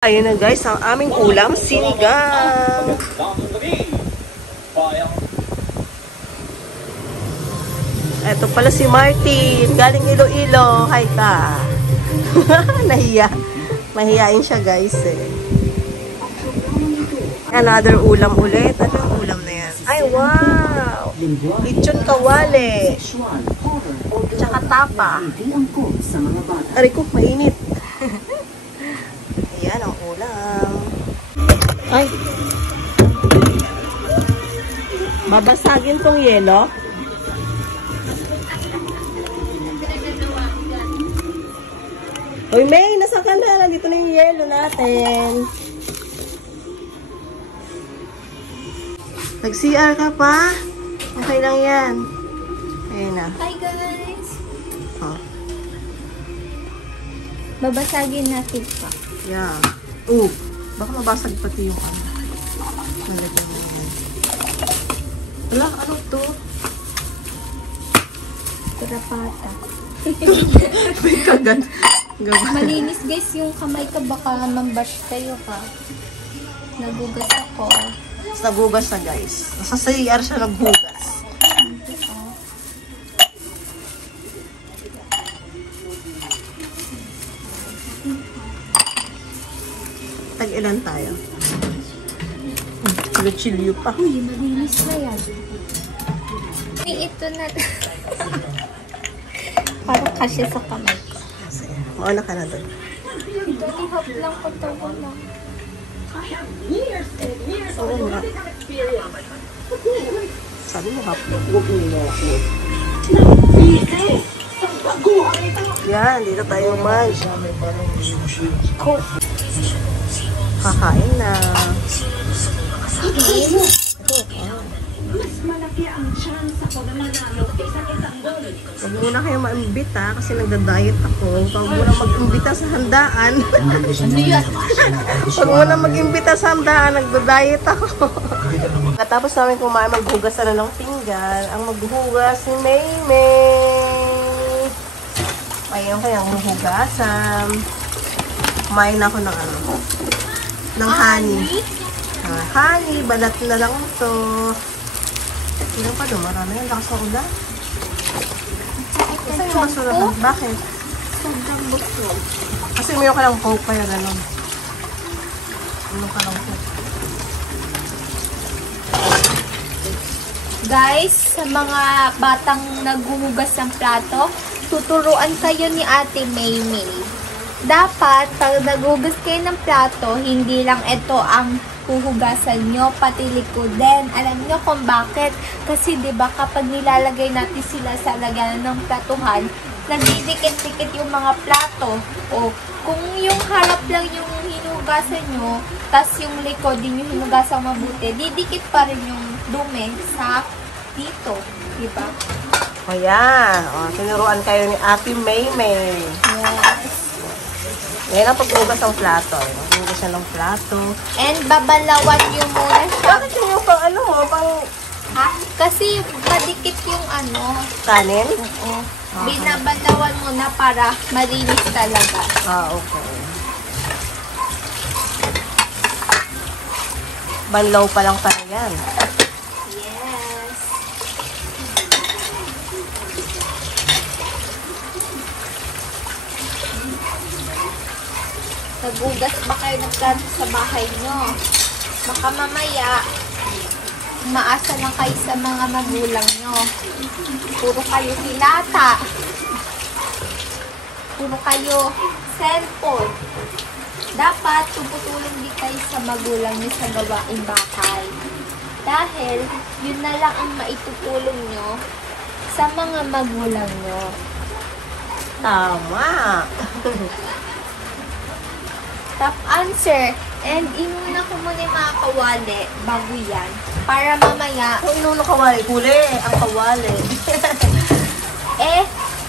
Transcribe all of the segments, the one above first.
Ayun na guys, ang aming ulam, sinigang. Eto pala si Martin, galing Iloilo. Hi ka. Nahiya. Mahiyain siya guys eh. Another ulam ulit. Anong ulam na yan? Ay wow! Lechon kawali. Tsaka tapa. Aray ko, mainit. Ayan ang ulam. Ay. Babasagin tong yelo. Uy, May, nasa ka na? Nandito na yung yelo natin. Nag-CR ka pa? Okay lang yan. Ayan na. Hi guys! Oh. Babasagin natin pa. Yeah. Baka mabasag pati yung ano. Nalagyan mo yan. Wala, ano to? Kurapata. May kagan. Malinis guys yung kamay ka. Baka mambash kayo ha. Nagugas ako. Nagugas na guys. Nasa CR siya naghugas. Tag-ilan tayo? Chilyo pa. Uy, malinis na yan. Ito na. Parang kasi sa kamay ko. Mauna ka na doon. Ito, ihap lang ko ito. Wala. Oo nga. Sabi mo hapon. Yan, dito tayo man. Kakain na. Huwag muna kayo maimbit ha, kasi nagda-diet ako. Huwag muna mag-imbita sa handaan. Huwag muna mag-imbita sa handaan, nagda-diet ako. Katapos namin kumain, maghugas na ng pinggan. Ang maghugas si Maymay. Ayun kayang maghugasan. Kumain ako ng ano, ng honey. Honey, balat na lang ito. Sino pa doon? Marami ang lakas ng ulan. Kasi yung basura ko. Bakit? Sobrang busog. Kasi mayroon ka lang coke kaya gano'n. Mayroon ka lang coke. Guys, sa mga batang naghuhugas ng plato, tuturuan kayo ni Ate Maymay. Dapat, pag naghugas kayo ng plato, hindi lang ito ang huhugasan nyo, pati likod din. Alam nyo kung bakit? Kasi 'di ba kapag nilalagay natin sila sa lagayan ng platuhan, nagdidikit-dikit yung mga plato. O kung yung harap lang yung hinugasan nyo, tas yung likod din yung hinugasan mabuti, didikit pa rin yung dumi sa dito, 'di ba? O yan. O, tinuruan kayo ni Ate Maymay. Yes. Ngayon ang paghugas ng plato. Paghugas siya ng plato. And babalawan nyo muna siya. Bakit yung pang ano mo? Pang Ha? Kasi madikit yung ano. kanin? Oo. Binabalawan mo na para malinis talaga. Okay. Banlaw pa lang tayo yan. Yes. Nagugas ba kayo ng plato sa bahay nyo? Baka mamaya, maasa lang kayo sa mga magulang nyo. Puro kayo hilata. Puro kayo cellphone. Dapat tumutulong din kayo sa magulang nyo sa gawaing bahay. Dahil, yun na lang ang maitutulong nyo sa mga magulang nyo. Tama. Top answer. And inuna ko muna yung mga kawali bago yan. Para mamaya, Kung inuno kawali, huli ang kawali.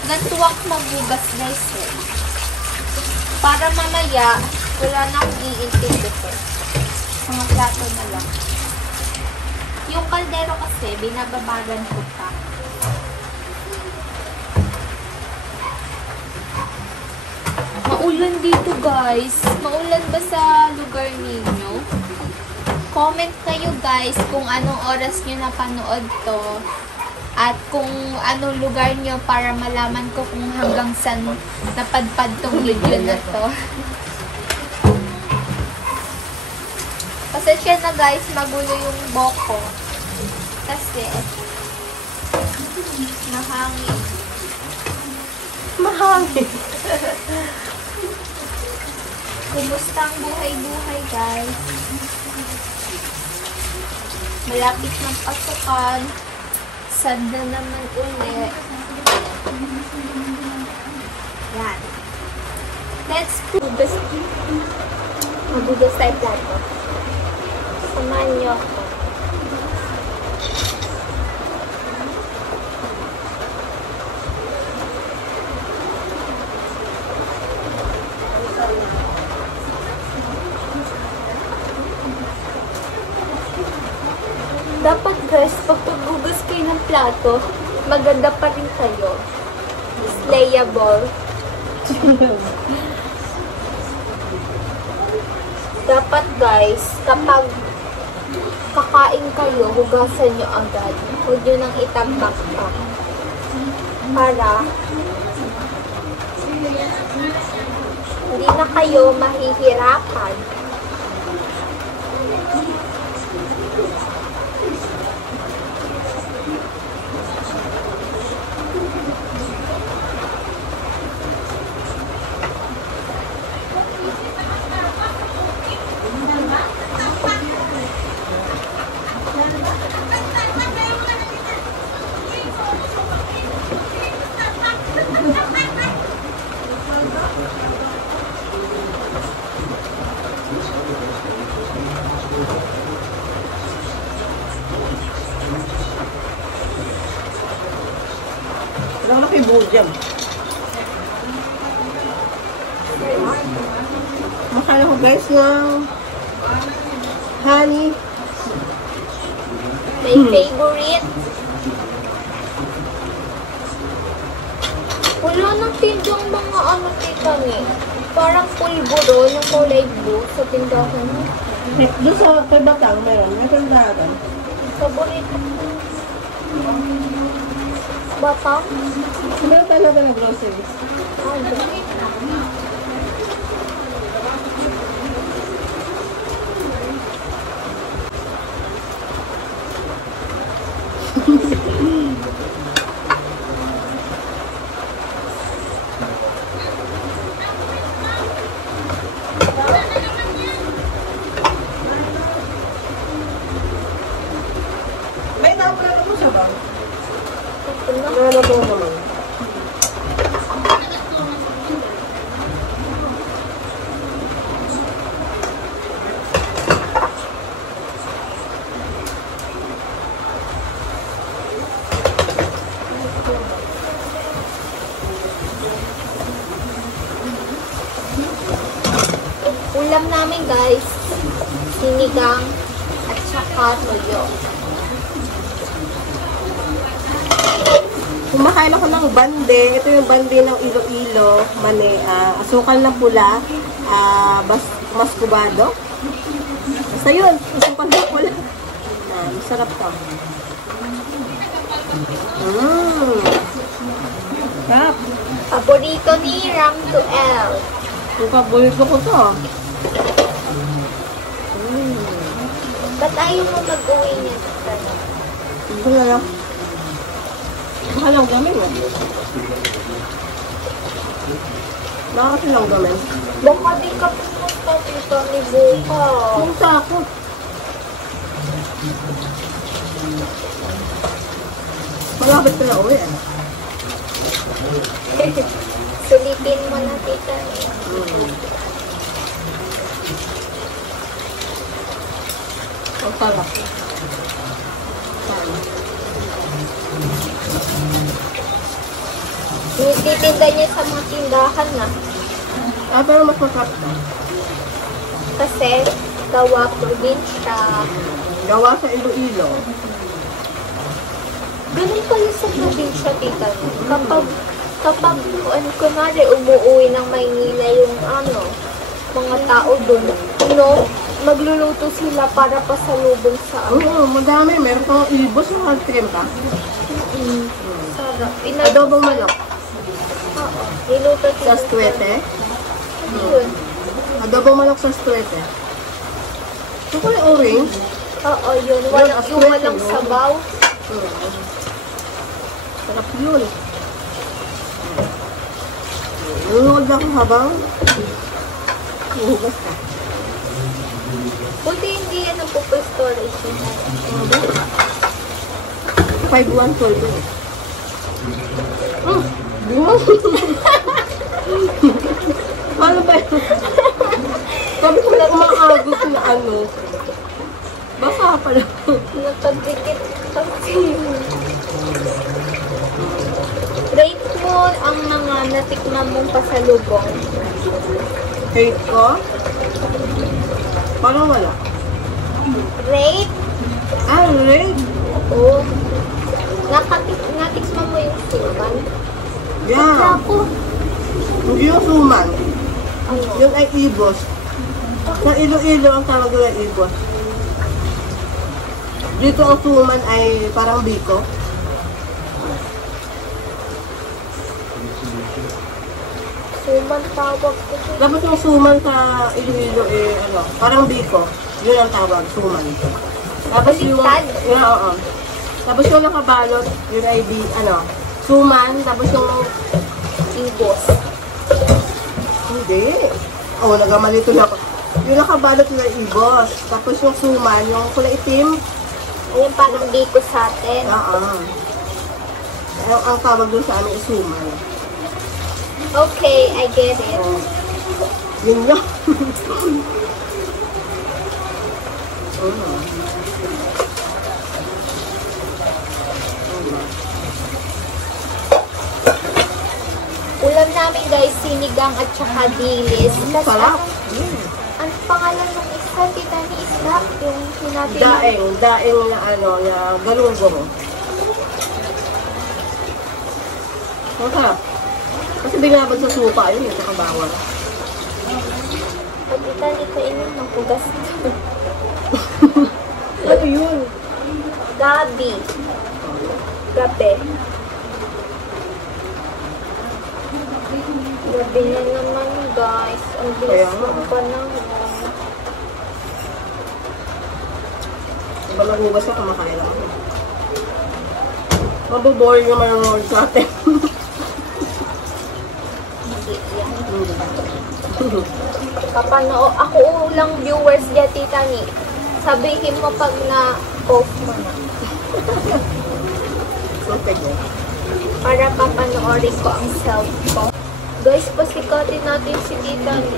gantuwak mabugas guys eh. Para mamaya, wala na akong iintindi ko. Mga plato na lang. Yung kaldero kasi, binababagan ko pa. Maulan dito guys. Maulan ba sa lugar ninyo? Comment kayo guys kung anong oras nyo napanood to. At kung anong lugar nyo para malaman ko kung hanggang saan napadpad tong video na to. Pasensya na guys, magulo yung boko. Kasi mahangin. Mahangin. Kumusta ang buhay-buhay guys? Malapit ng pasukan. Sad na naman uli. Yan. Let's hugas. Magugas tayo plato. Samahan niyo ako. Dapat guys, pag paghugas kayo ng plato, maganda pa rin kayo. Slayable. Dapat guys, kapag kakain kayo, hugasan nyo agad. Huwag nyo nang itambak pa. Para hindi na kayo mahihirapan. Wala kay Bujam. Makala ko guys ng honey. My favorite. Wala nang tindang mga ano tita ni. Parang pulburo yung kulay blue sa tindahan mo. Doon sa kay Batang meron. May tindahan. Paborito. Batang? Meron talaga na groceries. Ah, May naprano mo siya ba? ito na. Ano to naman? Ulam namin guys, sinigang at saka toyo. Kumakain ako ng bande. Ito yung bande ng Iloilo. Asukal na pula. Mascubado. Basta yun. Asukal na pula. Masarap to. Sarap. Paborito ni Ram to L. Yung paborito ko to. Ba't ayaw mo mag-uwi niya? Ito na lang. Mahal ang gamin mo. Baka kasi lang gamin. Baka di ka pumunta dito ni Buka. Punta ako. Malapit ka na uwi eh. Sulitin mo na tita. Ang sarap. Tinitinda niya sa mga tindahan na. Pero mas masarap to. Kasi gawa probinsya. Gawa sa Iloilo. Ganun pala sa probinsya, tita. Kapag kapag kunwari umuwi ng Maynila yung mga tao dun, magluluto sila para pasalubong sa Oo, madami. Meron kang ibos yung hard-cream ka. Sarap. Adobong manok. Oo. Niluto Sa stwete. Yun. Adobong manok sa stwete. Ito ko yung orange. Oo, yun. Yung walang sabaw. Sarap yun. Nanonood na akong habang huhugas ka. Buti hindi yan ang storage niya. 5-1-12 yun. Paano ba yun? Sabi ko na umaagos na baka pala. Nakadikit kasi. Rate mo ang mga natikman mong pasalubong. Hate ko? Parang wala. Rate? Red? Oo. Natikman mo yung suman? Yeah. Ako. Hindi yung suman. Ano? Yun ay ibos. Sa Iloilo ang tawag nila ibos. Dito ang suman ay parang biko. Suman tawag ko. Tapos yung suman sa Iloilo parang biko. Yun ang tawag, suman. Tapos Baliktad? Oo. Tapos yung nakabalot, yun ay suman. Tapos yung Ibos. hindi. Nagamalito na ako. Yung nakabalot na ibos. Tapos yung suman, yung kulay itim. Ayun, parang biko sa atin. Ang tawag doon sa amin is suman. Okay, I get it. Yun yun. Ulam namin guys, sinigang at saka dilis. Tas Sarap. ang pangalan ng isda, tita ni isda? Yung sinabi Daing na galunggong. Ang sarap. Kasi binabad sa supa yun, yung saka bawal. O tita ni kainin ng pugas. Ano yun? Gabi. Gabi. Gabi na naman guys. Ang bilis ng panahon. Diba nag-ugas ka, kumakain lang ako. Mabuboring naman ang roll sa atin. Hindi yan. Ako lang viewers dyan, tita ni. Sabihin mo pag na-off mo na. Sige. Para papanoorin ko ang self ko. Guys, pasikatin natin si tita ni.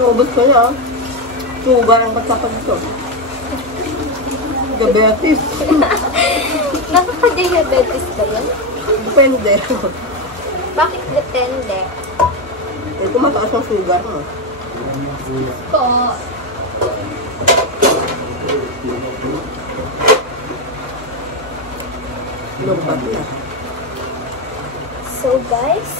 Naubos ko na. Sugar ang katapag ito. Diabetes. Nakaka-diabetes ba yan? Depende. Bakit depende? Ito mataas ang sugar mo. Po. Lumbat na. So guys,